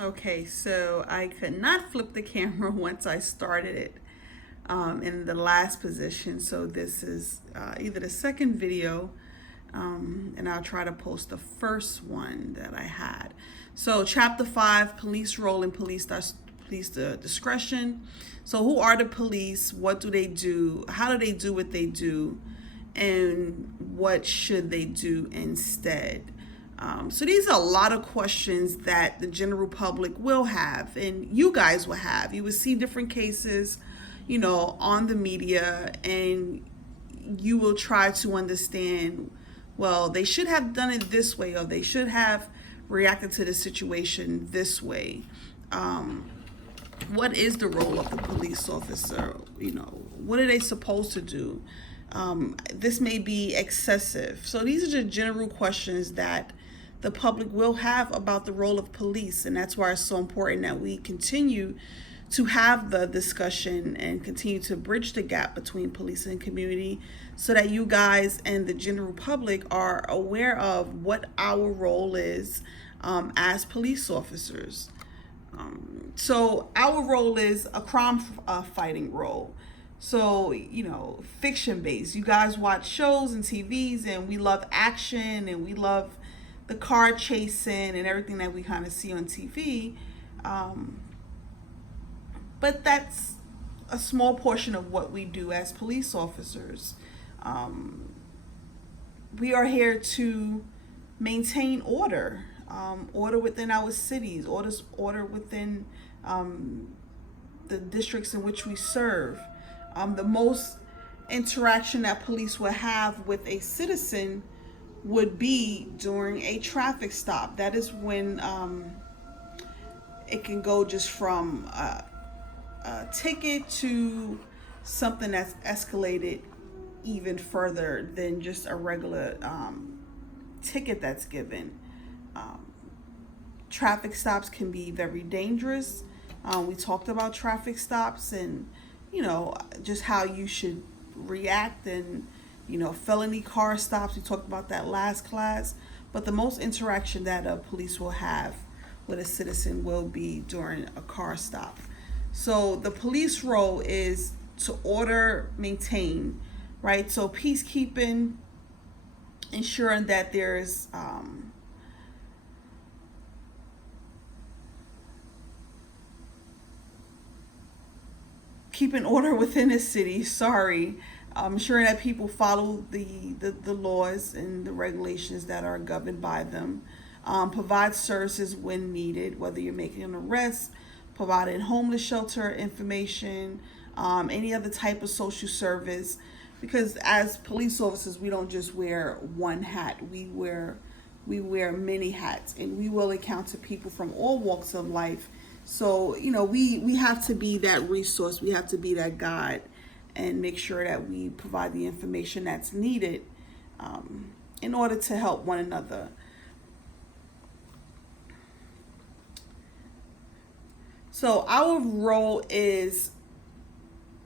Okay, so I could not flip the camera once I started it in the last position. So this is either the second video, and I'll try to post the first one that I had. So chapter 5, police role and police discretion. So who are the police? What do they do? How do they do what they do? And what should they do instead? So these are a lot of questions that the general public will have, and you guys will have. You will see different cases, on the media, and you will try to understand. Well, they should have done it this way, or they should have reacted to the situation this way. Um, what is the role of the police officer? What are they supposed to do? This may be excessive. So these are the general questions that the public will have about the role of police, and that's why it's so important that we continue to have the discussion and continue to bridge the gap between police and community, so that you guys and the general public are aware of what our role is as police officers. So our role is a crime fighting role. So, fiction based. You guys watch shows and TVs, and we love action, and we love the car chasing and everything that we kind of see on TV. Um, but that's a small portion of what we do as police officers. Um, we are here to maintain order within our cities, order within um, the districts in which we serve. The most interaction that police will have with a citizen would be during a traffic stop. That is when it can go just from a ticket to something that's escalated even further than just a regular ticket that's given. Um, Traffic stops can be very dangerous. We talked about traffic stops and, just how you should react, and, felony car stops. We talked about that last class. But the most interaction that a police will have with a citizen will be during a car stop. So the police role is to order, maintain, right? So peacekeeping, ensuring that there's keeping order within the city. Sorry, ensuring that people follow the laws and the regulations that are governed by them. Provide services when needed, whether you're making an arrest, providing homeless shelter information, any other type of social service. Because as police officers, we don't just wear one hat. We wear many hats, and we will encounter people from all walks of life. So, we have to be that resource. We have to be that guide and make sure that we provide the information that's needed in order to help one another. So our role is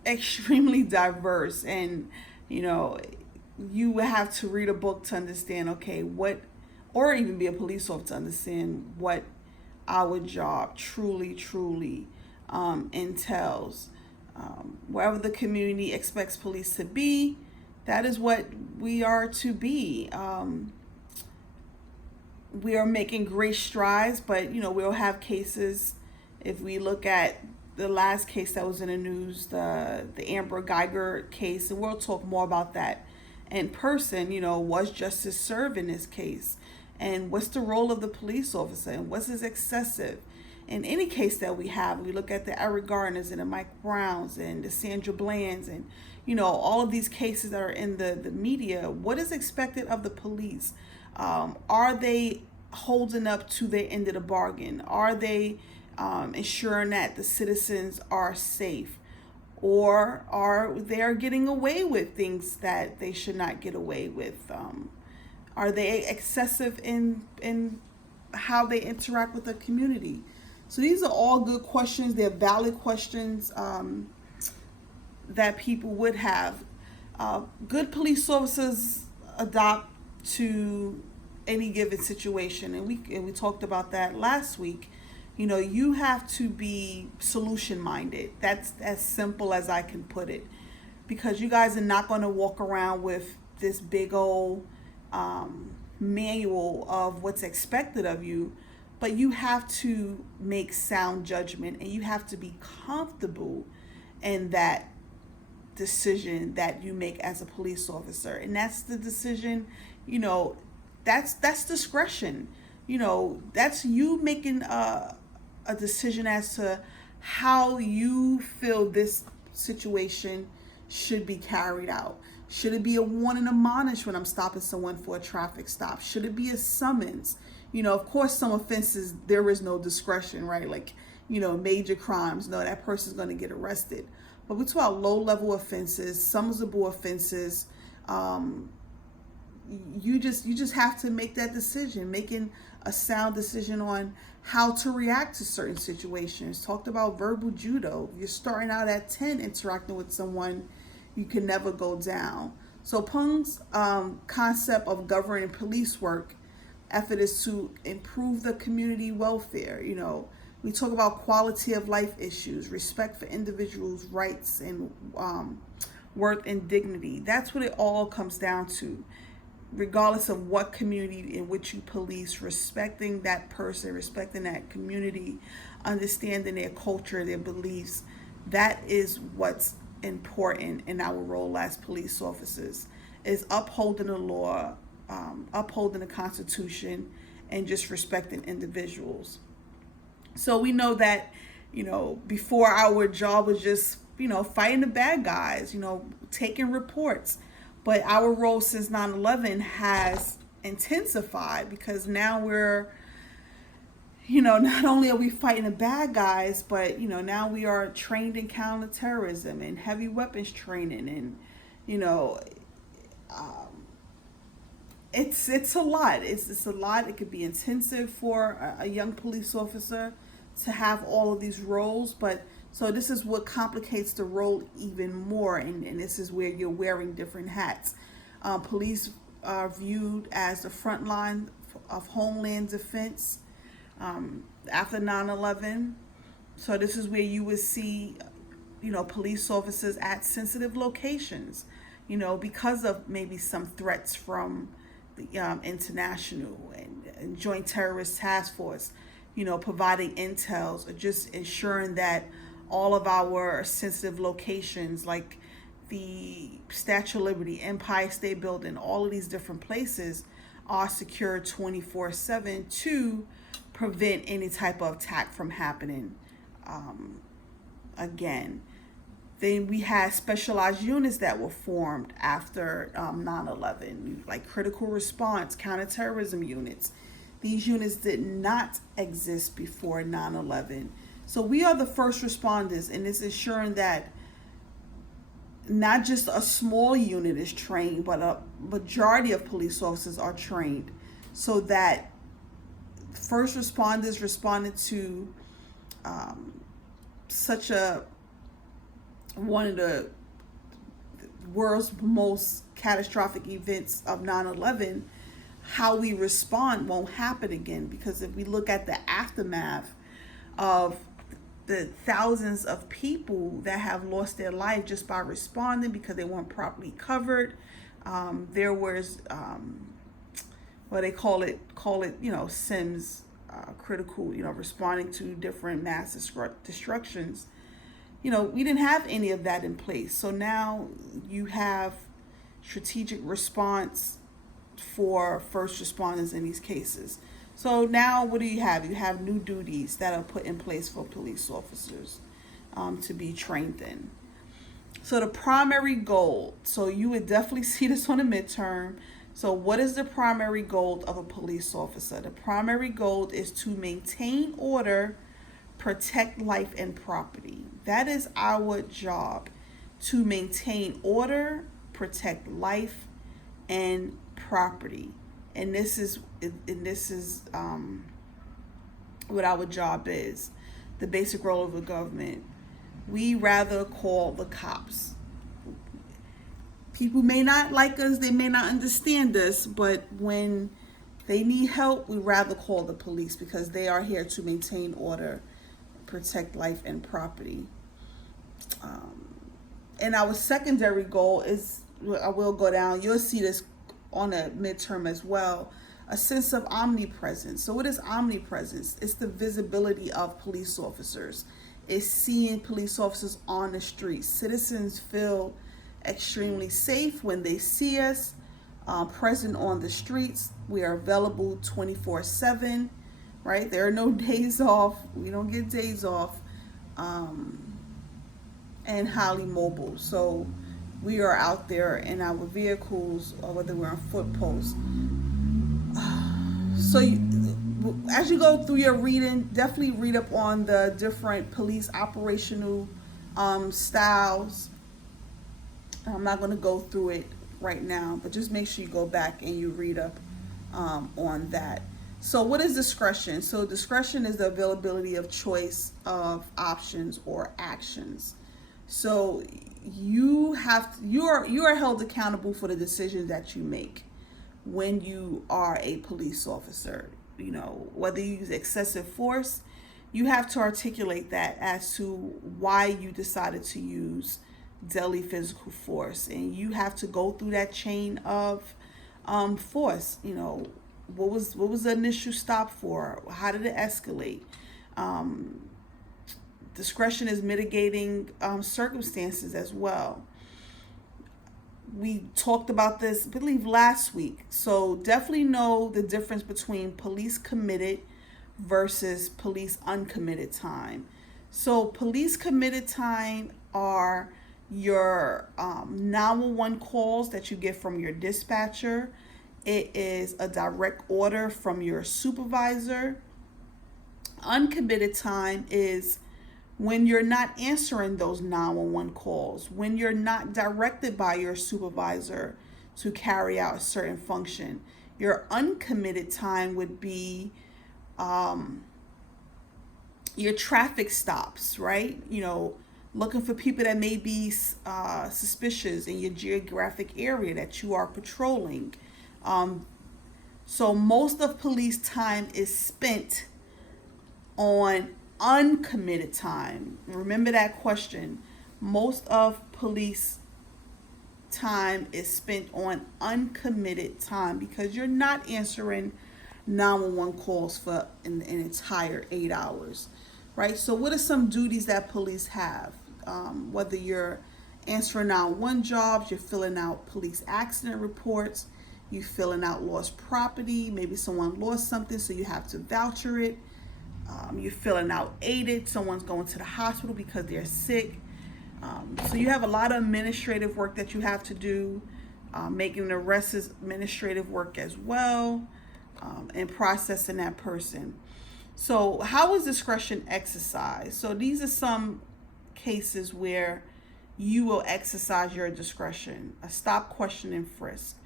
extremely diverse, and you know you would have to read a book to understand, okay, what, or even be a police officer to understand what our job truly entails. Wherever the community expects police to be, that is what we are to be. We are making great strides, but we'll have cases. If we look at the last case that was in the news, the Amber Geiger case, and we'll talk more about that in person. Was justice served in this case, and what's the role of the police officer, and what's his excessive? In any case that we have, we look at the Eric Garners and the Mike Browns and the Sandra Blands, and all of these cases that are in the media. What is expected of the police? Are they holding up to their end of the bargain? Are they ensuring that the citizens are safe? Or are they getting away with things that they should not get away with? Are they excessive in how they interact with the community? So these are all good questions. They're valid questions that people would have. Good police officers adopt to any given situation, and we talked about that last week. You know, you have to be solution minded. That's as simple as I can put it. Because you guys are not going to walk around with this big old manual of what's expected of you, but you have to make sound judgment and you have to be comfortable in that decision that you make as a police officer. And that's the decision, you know, that's discretion. You know, that's you making a decision as to how you feel this situation should be carried out. Should it be a warning, admonish when I'm stopping someone for a traffic stop? Should it be a summons? You know, of course, some offenses, there is no discretion, right? Like, you know, major crimes, no, that person's going to get arrested. But we talk about low-level offenses, summarizable offenses. You just have to make that decision, making a sound decision on how to react to certain situations. Talked about verbal judo. You're starting out at 10 interacting with someone, you can never go down. So Pung's concept of governing police work effort is to improve the community welfare. You know, we talk about quality of life issues, respect for individuals' rights and worth and dignity. That's what it all comes down to. Regardless of what community in which you police, respecting that person, respecting that community, understanding their culture, their beliefs, that is what's important in our role as police officers, is upholding the law, upholding the Constitution, and just respecting individuals. So we know that, you know, before our job was just, you know, fighting the bad guys, you know, taking reports. But our role since 9/11 has intensified because now we're, you know, not only are we fighting the bad guys, but, you know, now we are trained in counterterrorism and heavy weapons training. And, you know, it's a lot. It's a lot. It could be intensive for a young police officer to have all of these roles. But so this is what complicates the role even more. And this is where you're wearing different hats. Police are viewed as the front line of homeland defense after 9/11. So this is where you would see, you know, police officers at sensitive locations, you know, because of maybe some threats from the international and joint terrorist task force, you know, providing intels or just ensuring that all of our sensitive locations like the Statue of Liberty, Empire State Building, all of these different places are secure 24/7 to prevent any type of attack from happening again. Then we had specialized units that were formed after 9/11, like critical response, counterterrorism units. These units did not exist before 9/11. So we are the first responders, and it's ensuring that not just a small unit is trained, but a majority of police officers are trained so that first responders responded to such a one of the world's most catastrophic events of 9/11, how we respond won't happen again. Because if we look at the aftermath of the thousands of people that have lost their life just by responding because they weren't properly covered, there was what they call it, you know, SIMS, critical, you know, responding to different mass destructions. You know, we didn't have any of that in place. So now you have strategic response for first responders in these cases. So now what do you have? You have new duties that are put in place for police officers to be trained in. So the primary goal, so you would definitely see this on the midterm. So what is the primary goal of a police officer? The primary goal is to maintain order, protect life and property. That is our job, to maintain order, protect life and property. And this is what our job is, the basic role of the government. We rather call the cops. People may not like us, they may not understand us, but when they need help, we rather call the police because they are here to maintain order, protect life and property. And our secondary goal is, I will go down, you'll see this on a midterm as well, a sense of omnipresence. So what is omnipresence? It's the visibility of police officers. It's seeing police officers on the streets. Citizens feel extremely safe when they see us present on the streets. We are available 24/7, right? There are no days off. We don't get days off. And highly mobile. So we are out there in our vehicles, or whether we're on foot posts. So as you go through your reading, definitely read up on the different police operational styles. I'm not going to go through it right now, but just make sure you go back and you read up on that. So what is discretion? So discretion is the availability of choice of options or actions. So you are held accountable for the decisions that you make when you are a police officer. You know, whether you use excessive force, you have to articulate that as to why you decided to use deadly physical force, and you have to go through that chain of force. You know, what was the initial stop for? How did it escalate? Discretion is mitigating circumstances as well. We talked about this, I believe, last week. So definitely know the difference between police committed versus police uncommitted time. So police committed time are your 911 calls that you get from your dispatcher. It is a direct order from your supervisor. Uncommitted time is when you're not answering those 911 calls, when you're not directed by your supervisor to carry out a certain function. Your uncommitted time would be your traffic stops, right? You know, looking for people that may be suspicious in your geographic area that you are patrolling. So most of police time is spent on uncommitted time. Remember that question. Most of police time is spent on uncommitted time because you're not answering 911 calls for an entire 8 hours, right? So what are some duties that police have? Whether you're answering 911 jobs, you're filling out police accident reports, you're filling out lost property, maybe someone lost something so you have to voucher it. You're filling out aided, someone's going to the hospital because they're sick. So you have a lot of administrative work that you have to do. Making the arrest is administrative work as well, and processing that person. So how is discretion exercised? So these are some cases where you will exercise your discretion. A stop, question, and frisk.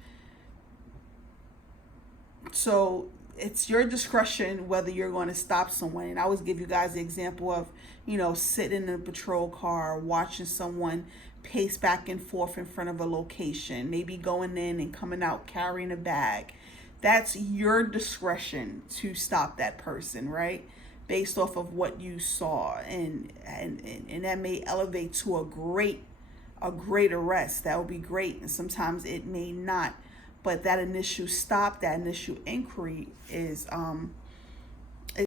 So it's your discretion whether you're going to stop someone. And I always give you guys the example of, you know, sitting in a patrol car, watching someone pace back and forth in front of a location, maybe going in and coming out carrying a bag. That's your discretion to stop that person, right? Based off of what you saw, and that may elevate to a great arrest. That would be great, and sometimes it may not. But that initial stop, that initial inquiry is